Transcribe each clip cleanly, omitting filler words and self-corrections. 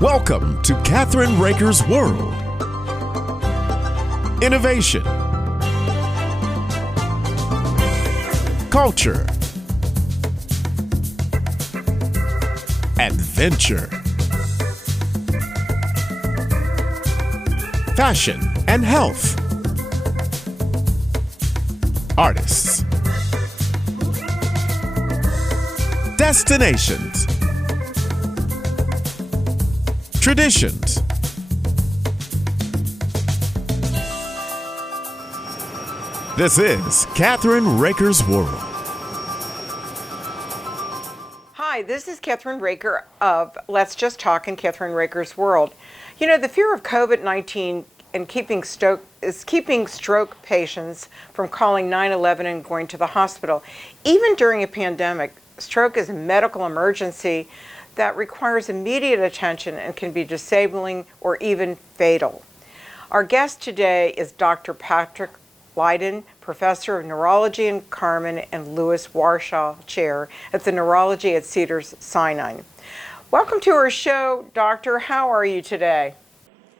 Welcome to Kathryn Raaker's World. Innovation, culture, adventure, fashion and health, artists, destinations, traditions. This is Kathryn Raaker's World. Hi, this is Kathryn Raaker of Let's Just Talk in Kathryn Raaker's World. You know, the fear of COVID-19 and keeping stroke patients from calling 911 and going to the hospital. Even during a pandemic, stroke is a medical emergency that requires immediate attention and can be disabling or even fatal. Our guest today is Dr. Patrick Lyden, Professor of Neurology and Carmen and Lewis Warshaw Chair at the Neurology at Cedars-Sinai. Welcome to our show, Doctor. How are you today?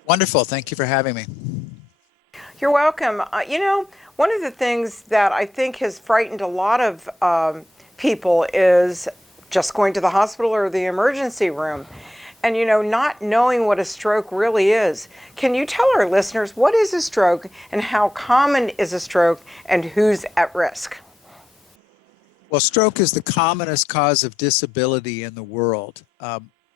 Wonderful. Thank you for having me. You're welcome. You know, one of the things that I think has frightened a lot of people is just going to the hospital or the emergency room and, you know, not knowing what a stroke really is. Can you tell our listeners what is a stroke and how common is a stroke and who's at risk? Well, stroke is the commonest cause of disability in the world.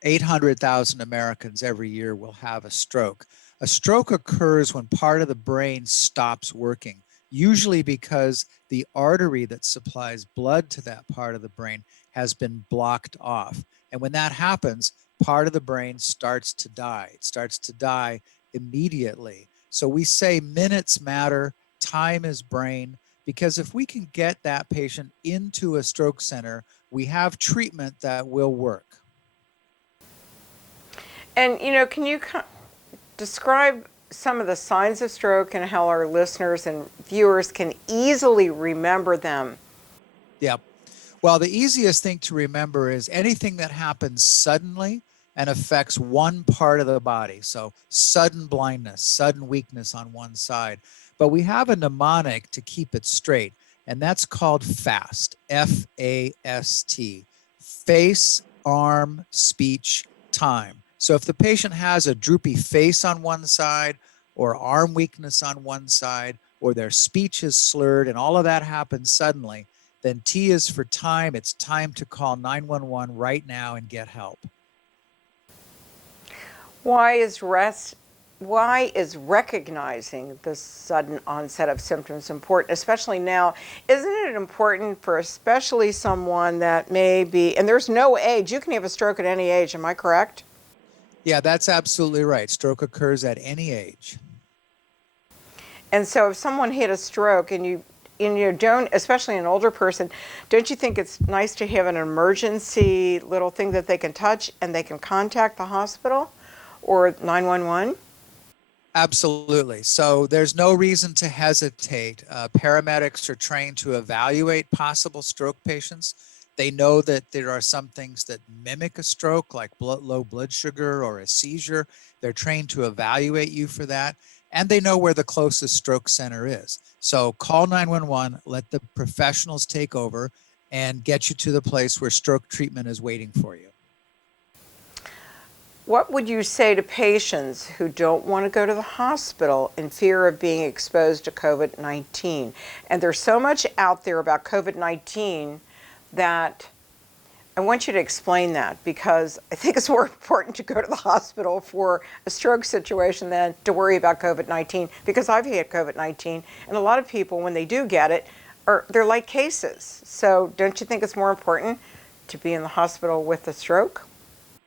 800,000 Americans every year will have a stroke. A stroke occurs when part of the brain stops working, usually because the artery that supplies blood to that part of the brain has been blocked off. And when that happens, part of the brain starts to die. It starts to die immediately. So we say minutes matter, time is brain, because if we can get that patient into a stroke center, we have treatment that will work. And, you know, can you describe some of the signs of stroke and how our listeners and viewers can easily remember them? Yeah. Well, the easiest thing to remember is anything that happens suddenly and affects one part of the body. So sudden blindness, sudden weakness on one side. But we have a mnemonic to keep it straight, and that's called FAST, F-A-S-T, face, arm, speech, time. So if the patient has a droopy face on one side or arm weakness on one side or their speech is slurred and all of that happens suddenly, then T is for time. It's time to call 911 right now and get help. Why is recognizing the sudden onset of symptoms important, especially now? Isn't it important for especially someone that may be, and there's no age, you can have a stroke at any age, am I correct? Yeah, that's absolutely right. Stroke occurs at any age. And so if someone had a stroke and you don't, especially an older person, don't you think it's nice to have an emergency little thing that they can touch and they can contact the hospital or 911? Absolutely. So there's no reason to hesitate. Paramedics are trained to evaluate possible stroke patients. They know that there are some things that mimic a stroke, like low blood sugar or a seizure. They're trained to evaluate you for that. And they know where the closest stroke center is. So call 911, let the professionals take over and get you to the place where stroke treatment is waiting for you. What would you say to patients who don't want to go to the hospital in fear of being exposed to COVID-19? And there's so much out there about COVID-19 that I want you to explain that, because I think it's more important to go to the hospital for a stroke situation than to worry about COVID-19, because I've had COVID-19 and a lot of people, when they do get it, they're light cases. So don't you think it's more important to be in the hospital with a stroke?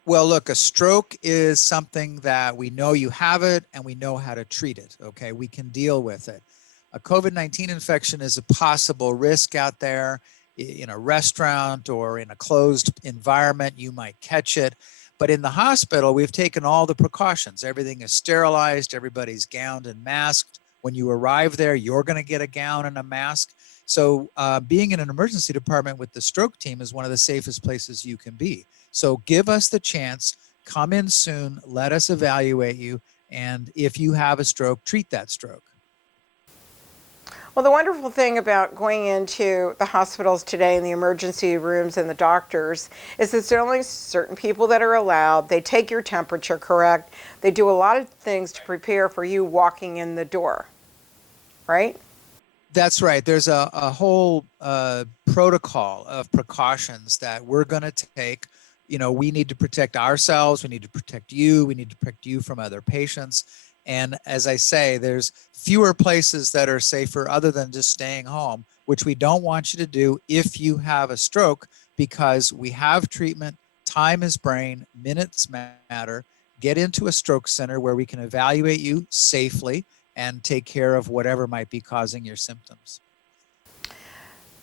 Well, look, a stroke is something that we know you have it and we know how to treat it, okay? We can deal with it. A COVID-19 infection is a possible risk out there. In a restaurant or in a closed environment, you might catch it. But in the hospital, we've taken all the precautions. Everything is sterilized, everybody's gowned and masked. When you arrive there, you're going to get a gown and a mask. So being in an emergency department with the stroke team is one of the safest places you can be. So give us the chance, come in soon, let us evaluate you, and if you have a stroke, treat that stroke. Well, the wonderful thing about going into the hospitals today and the emergency rooms and the doctors is that there are only certain people that are allowed. They take your temperature, correct? They do a lot of things to prepare for you walking in the door, right? That's right. There's a whole protocol of precautions that we're going to take. You know, we need to protect ourselves. We need to protect you. We need to protect you from other patients. And as I say, there's fewer places that are safer other than just staying home, which we don't want you to do if you have a stroke, because we have treatment. Time is brain, minutes matter. Get into a stroke center where we can evaluate you safely and take care of whatever might be causing your symptoms.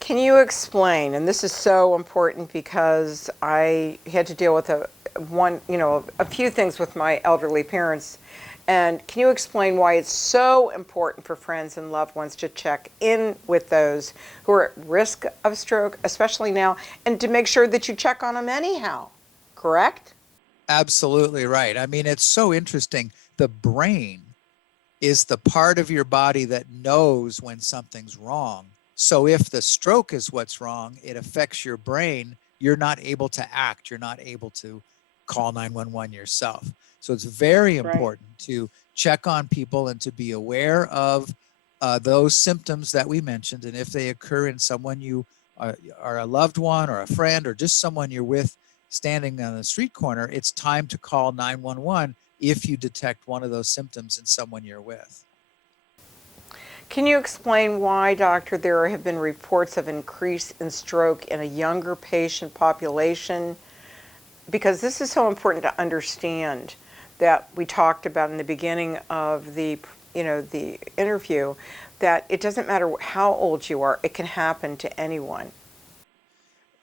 Can you explain, and this is so important because I had to deal with a few things with my elderly parents, and can you explain why it's so important for friends and loved ones to check in with those who are at risk of stroke, especially now, and to make sure that you check on them anyhow, correct? Absolutely right. I mean, it's so interesting. The brain is the part of your body that knows when something's wrong. So if the stroke is what's wrong, it affects your brain. You're not able to act. You're not able to call 911 yourself. So it's very Right. important to check on people and to be aware of those symptoms that we mentioned. And if they occur in someone you are a loved one or a friend or just someone you're with standing on the street corner, it's time to call 911 if you detect one of those symptoms in someone you're with. Can you explain why, doctor, there have been reports of increase in stroke in a younger patient population? Because this is so important to understand, that we talked about in the beginning of the interview, that it doesn't matter how old you are, it can happen to anyone.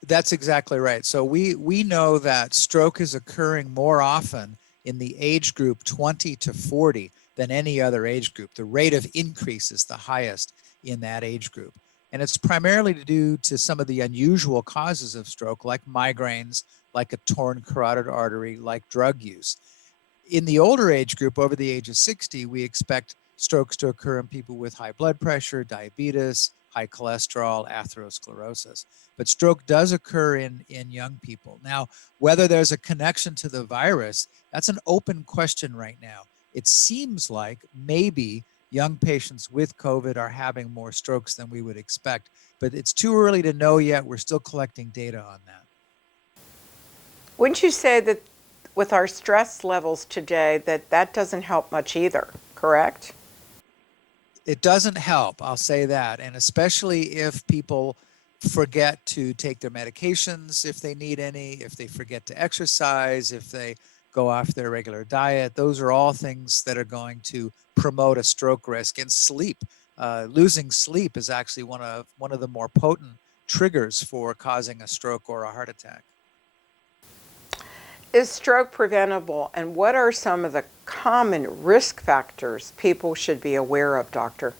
That's exactly right. So we know that stroke is occurring more often in the age group 20 to 40 than any other age group. The rate of increase is the highest in that age group. And it's primarily due to some of the unusual causes of stroke, like migraines, like a torn carotid artery, like drug use. In the older age group, over the age of 60, we expect strokes to occur in people with high blood pressure, diabetes, high cholesterol, atherosclerosis. But stroke does occur in young people. Now, whether there's a connection to the virus, that's an open question right now. It seems like maybe young patients with COVID are having more strokes than we would expect, but it's too early to know yet. We're still collecting data on that. Wouldn't you say that with our stress levels today, that doesn't help much either, correct? It doesn't help, I'll say that. And especially if people forget to take their medications, if they need any, if they forget to exercise, if they go off their regular diet, those are all things that are going to promote a stroke risk. And sleep, losing sleep is actually one of the more potent triggers for causing a stroke or a heart attack. Is stroke preventable, and what are some of the common risk factors people should be aware of, doctor?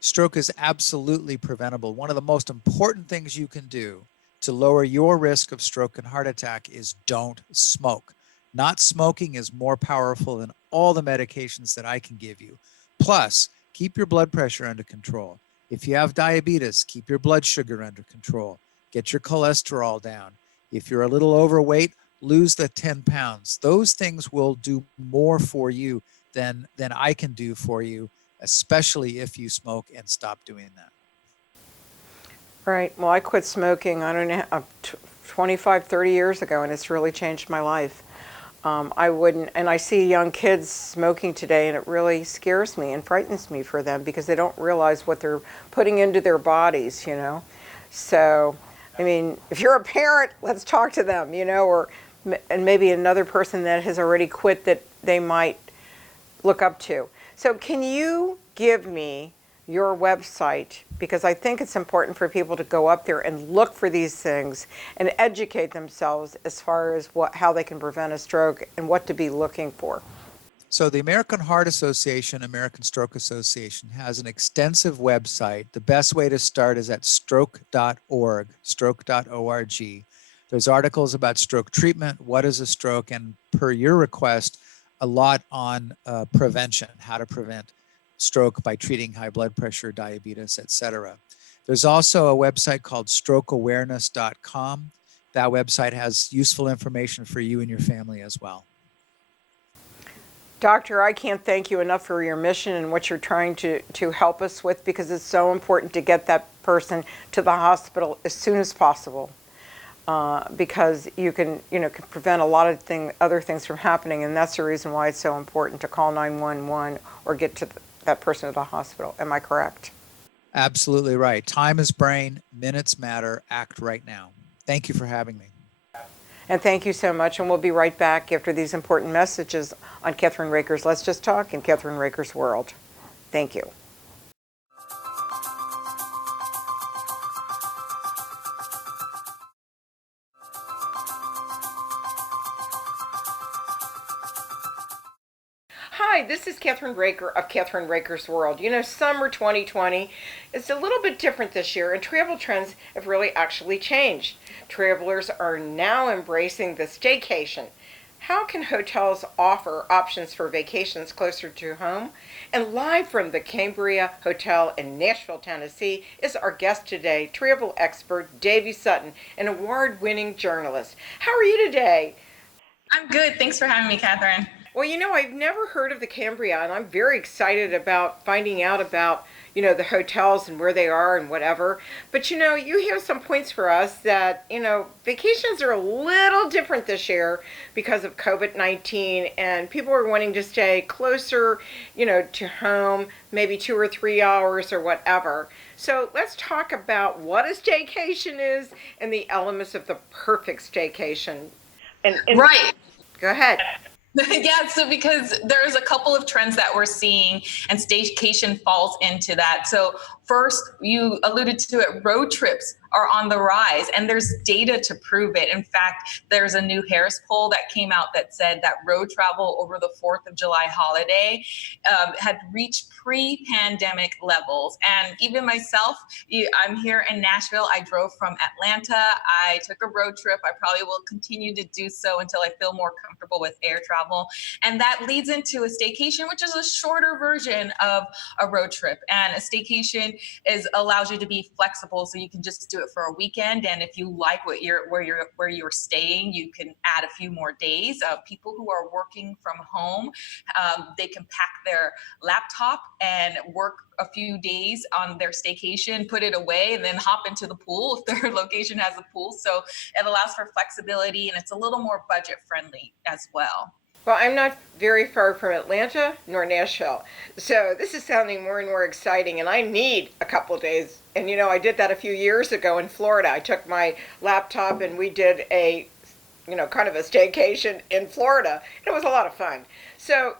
Stroke is absolutely preventable. One of the most important things you can do to lower your risk of stroke and heart attack is don't smoke. Not smoking is more powerful than all the medications that I can give you. Plus, keep your blood pressure under control. If you have diabetes, keep your blood sugar under control. Get your cholesterol down. If you're a little overweight, lose the 10 pounds. Those things will do more for you than I can do for you, especially if you smoke and stop doing that. Right. Well, I quit smoking, I don't know, 25, 30 years ago, and it's really changed my life. I wouldn't, and I see young kids smoking today, and it really scares me and frightens me for them because they don't realize what they're putting into their bodies, you know. So, I mean, if you're a parent, let's talk to them, you know, and maybe another person that has already quit that they might look up to. So can you give me your website, because I think it's important for people to go up there and look for these things and educate themselves as far as how they can prevent a stroke and what to be looking for. So the American Heart Association, American Stroke Association has an extensive website. The best way to start is at stroke.org, stroke.org. There's articles about stroke treatment, what is a stroke, and per your request, a lot on prevention, how to prevent stroke by treating high blood pressure, diabetes, etc. There's also a website called strokeawareness.com. That website has useful information for you and your family as well. Doctor, I can't thank you enough for your mission and what you're trying to help us with, because it's so important to get that person to the hospital as soon as possible, because you can prevent a lot of other things from happening, and that's the reason why it's so important to call 911 or get to that person to the hospital. Am I correct? Absolutely right. Time is brain, minutes matter, act right now. Thank you for having me. And thank you so much, and we'll be right back after these important messages on Kathryn Raaker's Let's Just Talk and Kathryn Raaker's World. Thank you. Hi, this is Kathryn Raaker of Kathryn Raaker's World. You know, summer 2020 is a little bit different this year, and travel trends have really actually changed. Travelers are now embracing the staycation. How can hotels offer options for vacations closer to home? And live from the Cambria Hotel in Nashville, Tennessee, is our guest today, travel expert Dayvee Sutton, an award-winning journalist. How are you today? I'm good. Thanks for having me, Kathryn. Well, you know, I've never heard of the Cambria, and I'm very excited about finding out about, the hotels and where they are and whatever. But, you have some points for us that, vacations are a little different this year because of COVID-19, and people are wanting to stay closer, to home, maybe 2 or 3 hours or whatever. So let's talk about what a staycation is and the elements of the perfect staycation. And Right. Go ahead. Yeah, so because there's a couple of trends that we're seeing, and staycation falls into that. So first, you alluded to it, road trips are on the rise, and there's data to prove it. In fact, there's a new Harris poll that came out that said that road travel over the 4th of July holiday had reached pre-pandemic levels. And even myself, I'm here in Nashville. I drove from Atlanta. I took a road trip. I probably will continue to do so until I feel more comfortable with air travel. And that leads into a staycation, which is a shorter version of a road trip. And a staycation allows you to be flexible, so you can just do it for a weekend. And if you like where you're staying, you can add a few more days. People who are working from home, they can pack their laptop and work a few days on their staycation, put it away, and then hop into the pool if their location has a pool. So it allows for flexibility, and it's a little more budget friendly as well. Well, I'm not very far from Atlanta nor Nashville, so this is sounding more and more exciting, and I need a couple of days. And I did that a few years ago in Florida. I took my laptop and we did a kind of a staycation in Florida. It was a lot of fun. So,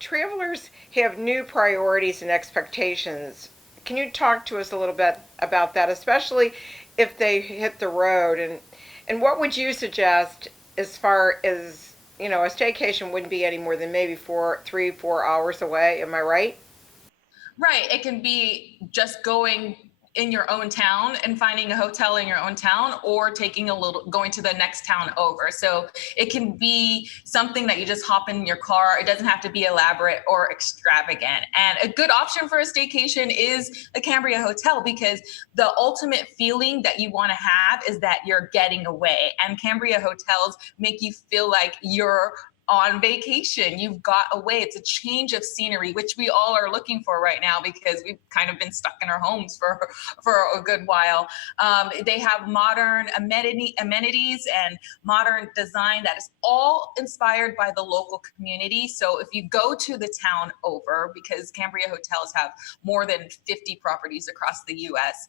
travelers have new priorities and expectations. Can you talk to us a little bit about that, especially if they hit the road? And what would you suggest as far as, a staycation wouldn't be any more than maybe 3-4 hours away. Am I right? Right. It can be just going in your own town and finding a hotel in your own town, or going to the next town over. So it can be something that you just hop in your car. It doesn't have to be elaborate or extravagant. And a good option for a staycation is a Cambria hotel, because the ultimate feeling that you want to have is that you're getting away. And Cambria hotels make you feel like you're on vacation. You've got away. It's a change of scenery, which we all are looking for right now, because we've kind of been stuck in our homes for a good while. They have modern amenities and modern design that is all inspired by the local community. So if you go to the town over, because Cambria hotels have more than 50 properties across the US,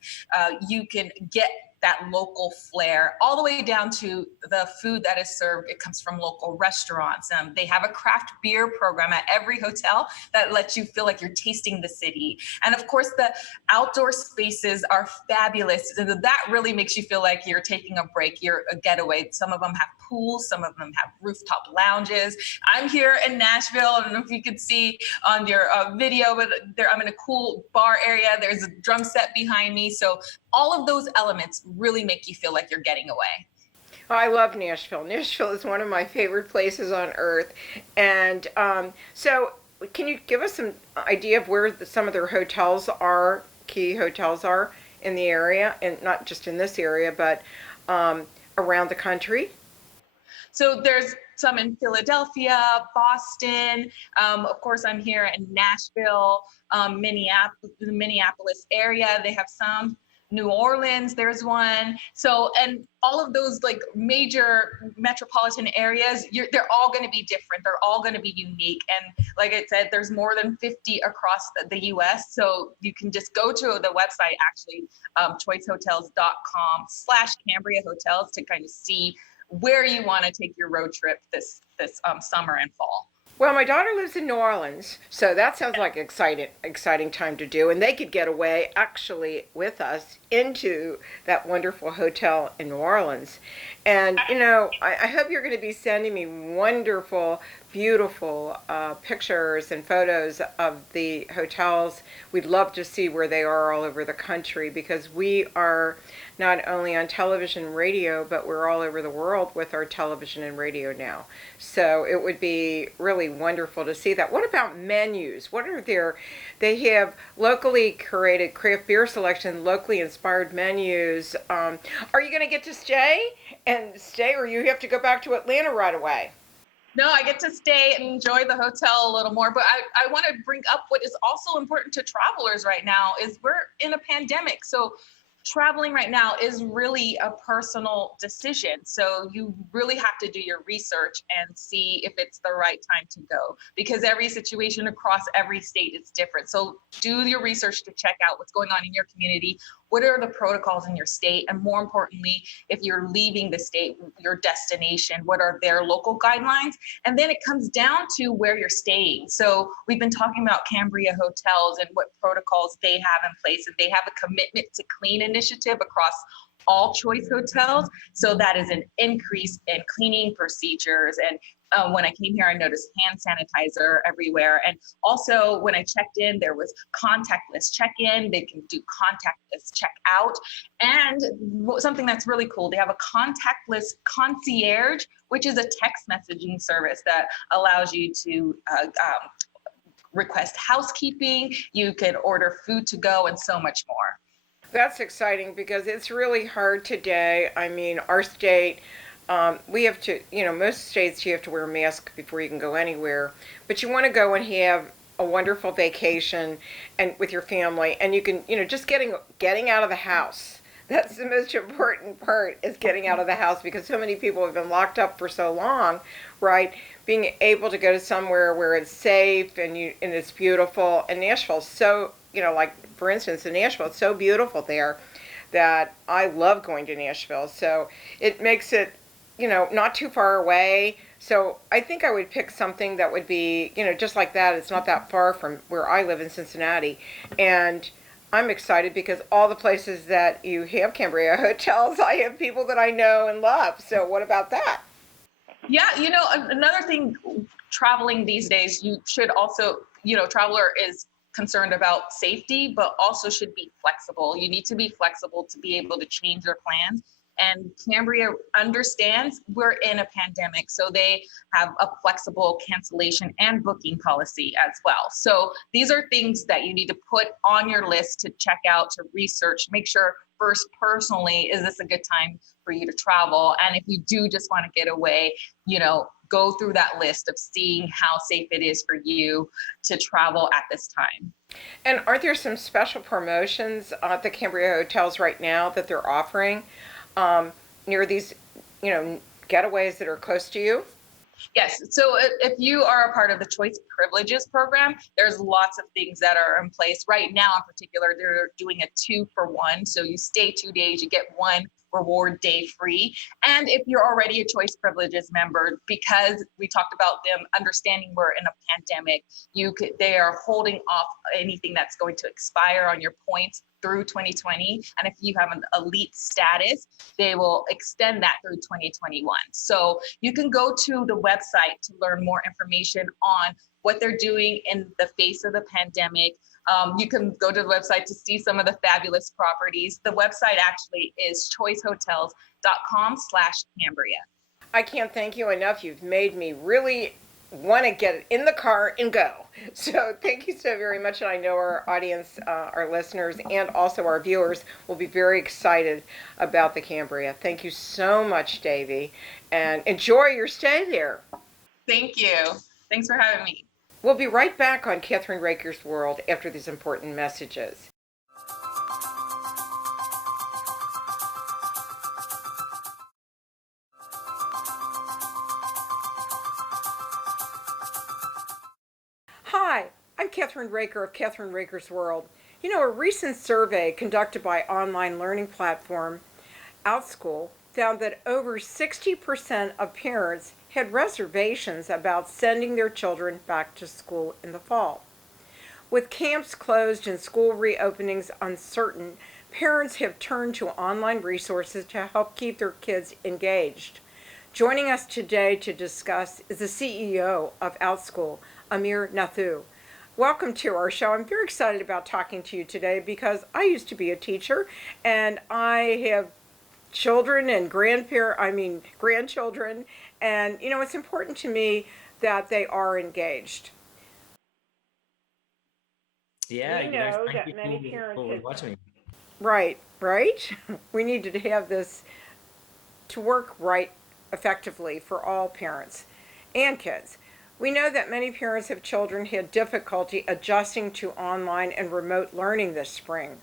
you can get that local flair, all the way down to the food that is served. It comes from local restaurants. They have a craft beer program at every hotel that lets you feel like you're tasting the city. And of course, the outdoor spaces are fabulous. That really makes you feel like you're taking a break, you're a getaway. Some of them have pools, some of them have rooftop lounges. I'm here in Nashville. I don't know if you could see on your video, but I'm in a cool bar area. There's a drum set behind me. So all of those elements really make you feel like you're getting away. I love Nashville. Nashville is one of my favorite places on earth. And so, can you give us some idea of where some of their hotels are, key hotels are in the area, and not just in this area, but around the country? So there's some in Philadelphia, Boston. Of course, I'm here in Nashville, Minneapolis, the Minneapolis area. They have some. New Orleans, there's one. So, and all of those like major metropolitan areas, they're all going to be different. They're all going to be unique. And like I said, there's more than 50 across the US. So you can just go to the website, actually, choicehotels.com/Cambria Hotels to kind of see where you want to take your road trip this summer and fall. Well, my daughter lives in New Orleans, so that sounds like exciting time to do. And they could get away actually with us into that wonderful hotel in New Orleans. And, I hope you're going to be sending me wonderful, beautiful pictures and photos of the hotels. We'd love to see where they are all over the country, because we are not only on television and radio, but we're all over the world with our television and radio now. So it would be really wonderful to see that. What about menus? What are they have locally curated craft beer selection, locally inspired menus. Are you going to get to stay, or you have to go back to Atlanta right away? No, I get to stay and enjoy the hotel a little more. But I want to bring up what is also important to travelers right now is we're in a pandemic. So traveling right now is really a personal decision. So you really have to do your research and see if it's the right time to go, because every situation across every state is different. So do your research to check out what's going on in your community. What are the protocols in your state? And more importantly, if you're leaving the state, your destination, what are their local guidelines? And then it comes down to where you're staying. So we've been talking about Cambria Hotels and what protocols they have in place. And they have a commitment to clean initiative across all Choice hotels. So that is an increase in cleaning procedures. And when I came here, I noticed hand sanitizer everywhere. And also when I checked in, there was contactless check-in. They can do contactless check-out. And something that's really cool, they have a contactless concierge, which is a text messaging service that allows you to request housekeeping. You could order food to go and so much more. That's exciting, because it's really hard today. I mean, our state, we have to, most states you have to wear a mask before you can go anywhere. But you want to go and have a wonderful vacation and with your family, and you can, just getting out of the house. That's the most important part, is getting out of the house, because so many people have been locked up for so long, right? Being able to go to somewhere where it's safe and it's beautiful. And Nashville's so, like for instance, in Nashville, it's so beautiful there that I love going to Nashville. So it makes it, not too far away. So I think I would pick something that would be, just like that. It's not that far from where I live in Cincinnati. And I'm excited because all the places that you have Cambria hotels, I have people that I know and love. So what about that? Yeah, another thing, traveling these days, you should also, traveler is concerned about safety, but also should be flexible. You need to be flexible to be able to change your plans. And Cambria understands we're in a pandemic, so they have a flexible cancellation and booking policy as well. So these are things that you need to put on your list to check out, to research, make sure first personally, is this a good time for you to travel? And if you do just want to get away, go through that list of seeing how safe it is for you to travel at this time. And are there some special promotions at the Cambria hotels right now that they're offering near these, getaways that are close to you? Yes. So if you are a part of the Choice Privileges program, there's lots of things that are in place. Right now, in particular, they're doing a 2-for-1. So you stay 2 days, you get 1 reward day free. And if you're already a Choice Privileges member, because we talked about them understanding we're in a pandemic, they are holding off anything that's going to expire on your points through 2020. And if you have an elite status, they will extend that through 2021. So you can go to the website to learn more information on what they're doing in the face of the pandemic. You can go to the website to see some of the fabulous properties. The website actually is choicehotels.com/Cambria. I can't thank you enough. You've made me really want to get in the car and go. So thank you so very much. And I know our audience, our listeners, and also our viewers will be very excited about the Cambria. Thank you so much, Dayvee, and enjoy your stay there. Thank you. Thanks for having me. We'll be right back on Kathryn Raaker's World after these important messages. Hi, I'm Kathryn Raaker of Kathryn Raaker's World. You know, a recent survey conducted by online learning platform OutSchool found that over 60% of parents had reservations about sending their children back to school in the fall. With camps closed and school reopenings uncertain, parents have turned to online resources to help keep their kids engaged. Joining us today to discuss is the CEO of OutSchool, Amir Nathoo. Welcome to our show. I'm very excited about talking to you today because I used to be a teacher and I have children and grandchildren, and you know, it's important to me that they are engaged. Yeah, We know thank that you many parents for inviting me. right. We need to have this to work right effectively for all parents and kids. We know that many parents of children had difficulty adjusting to online and remote learning this spring.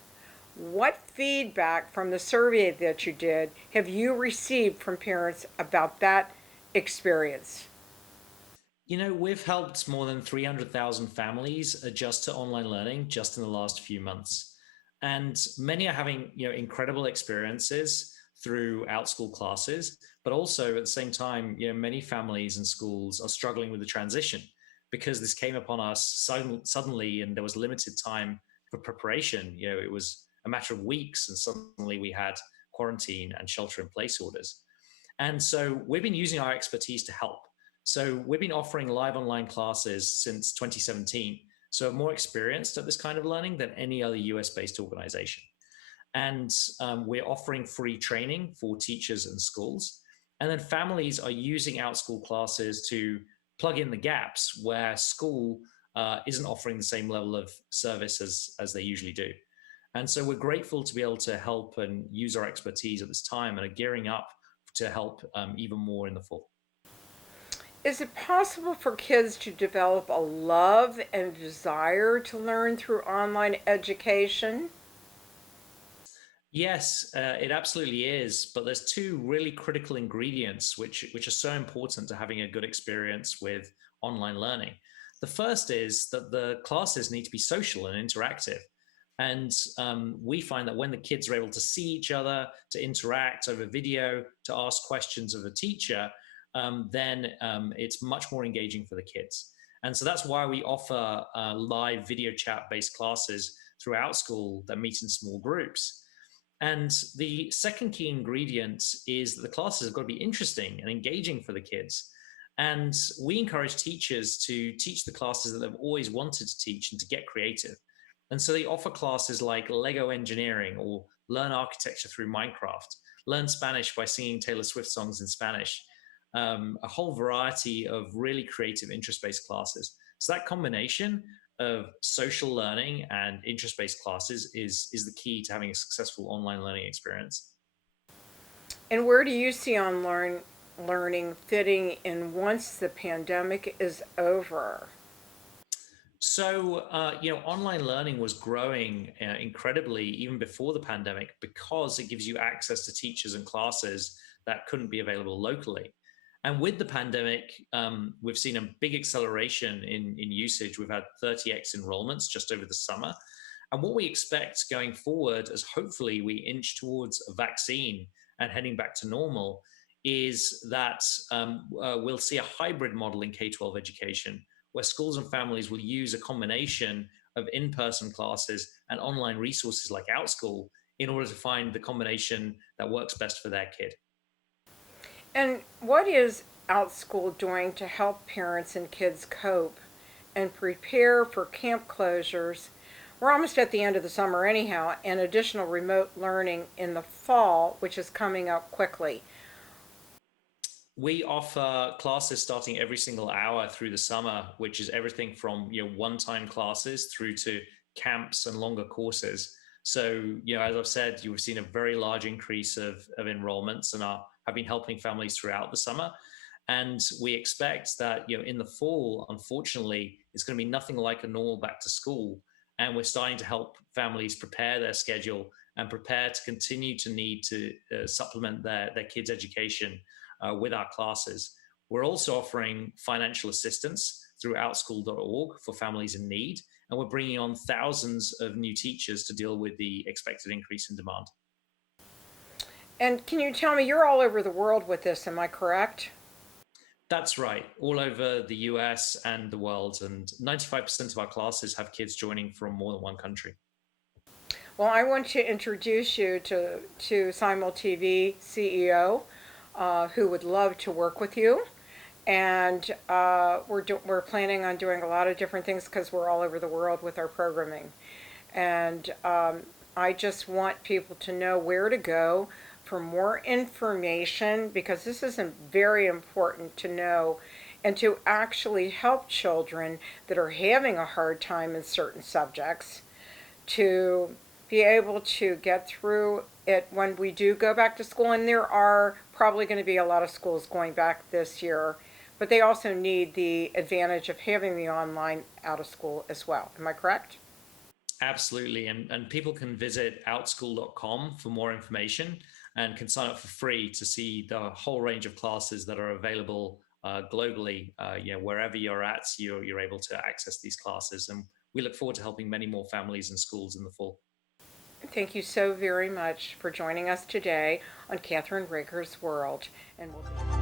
What feedback from the survey that you did have you received from parents about that experience? We've helped more than 300,000 families adjust to online learning just in the last few months. And many are having, incredible experiences through OutSchool classes, but also at the same time, many families and schools are struggling with the transition because this came upon us suddenly and there was limited time for preparation. It was a matter of weeks and suddenly we had quarantine and shelter in place orders. And so we've been using our expertise to help. So we've been offering live online classes since 2017. So more experienced at this kind of learning than any other US-based organization. And we're offering free training for teachers and schools. And then families are using OutSchool classes to plug in the gaps where school isn't offering the same level of service as they usually do. And so we're grateful to be able to help and use our expertise at this time and are gearing up to help even more in the fall. Is it possible for kids to develop a love and desire to learn through online education? Yes, it absolutely is. But there's two really critical ingredients which are so important to having a good experience with online learning. The first is that the classes need to be social and interactive. And we find that when the kids are able to see each other, to interact over video, to ask questions of a teacher, then it's much more engaging for the kids. And so that's why we offer live video chat-based classes throughout school that meet in small groups. And the second key ingredient is that the classes have got to be interesting and engaging for the kids. And we encourage teachers to teach the classes that they've always wanted to teach and to get creative. And so they offer classes like Lego engineering or learn architecture through Minecraft, learn Spanish by singing Taylor Swift songs in Spanish, a whole variety of really creative interest-based classes. So that combination of social learning and interest-based classes is the key to having a successful online learning experience. And where do you see online learning fitting in once the pandemic is over? So, online learning was growing incredibly even before the pandemic because it gives you access to teachers and classes that couldn't be available locally. And with the pandemic, we've seen a big acceleration in usage. We've had 30x enrollments just over the summer. And what we expect going forward, as hopefully we inch towards a vaccine and heading back to normal, is that we'll see a hybrid model in K-12 education, where schools and families will use a combination of in-person classes and online resources like OutSchool in order to find the combination that works best for their kid. And what is OutSchool doing to help parents and kids cope and prepare for camp closures? We're almost at the end of the summer anyhow, and additional remote learning in the fall, which is coming up quickly. We offer classes starting every single hour through the summer, which is everything from one-time classes through to camps and longer courses. So, as I've said, you've seen a very large increase of enrollments and have been helping families throughout the summer. And we expect that, in the fall, unfortunately, it's going to be nothing like a normal back to school. And we're starting to help families prepare their schedule and prepare to continue to need to supplement their kids' education with our classes. We're also offering financial assistance through outschool.org for families in need. And we're bringing on thousands of new teachers to deal with the expected increase in demand. And can you tell me, you're all over the world with this, am I correct? That's right, all over the US and the world. And 95% of our classes have kids joining from more than one country. Well, I want to introduce you to Simul TV CEO, who would love to work with you. And we're planning on doing a lot of different things because we're all over the world with our programming. And I just want people to know where to go for more information, because this is very important to know and to actually help children that are having a hard time in certain subjects to be able to get through it when we do go back to school. And there are probably going to be a lot of schools going back this year, but they also need the advantage of having the online out of school as well. Am I correct? Absolutely. And people can visit outschool.com for more information and can sign up for free to see the whole range of classes that are available globally. Wherever you're at, you're able to access these classes. And we look forward to helping many more families and schools in the fall. Thank you so very much for joining us today on Kathryn Raaker's World. And we'll